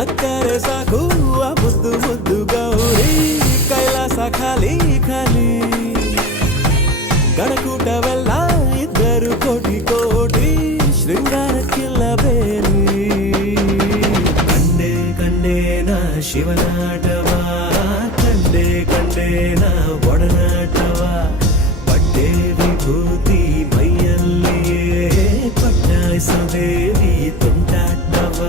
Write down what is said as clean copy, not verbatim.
ನಕ್ಕರೆ ಸಾಕು ಆ ಮುದ್ದು ಮುದ್ದು ಗೌರಿ ಕೈಲಾಸ ಖಾಲಿ ಖಾಲಿ ಗಣಕೂಟವೆಲ್ಲ ಇದ್ದರು ಕೋಟಿ ಕೋಟಿ ಶೃಂಗಾರಕ್ಕಿಲ್ಲ ಬೇಲಿ ಕಂಡೆ ಕಂಡೇನ ಶಿವನಾಟವ ಕಂಡೆ ಕಂಡೇನ ಒಡನಾಟವ ಪಟ್ಟೆ ವಿಭೂತಿ ಮೈಯಲ್ಲಿಯೇ ಪಟ್ಟಾಯಿಸೋ ದೇವಿ ತುಂಟಾಟವ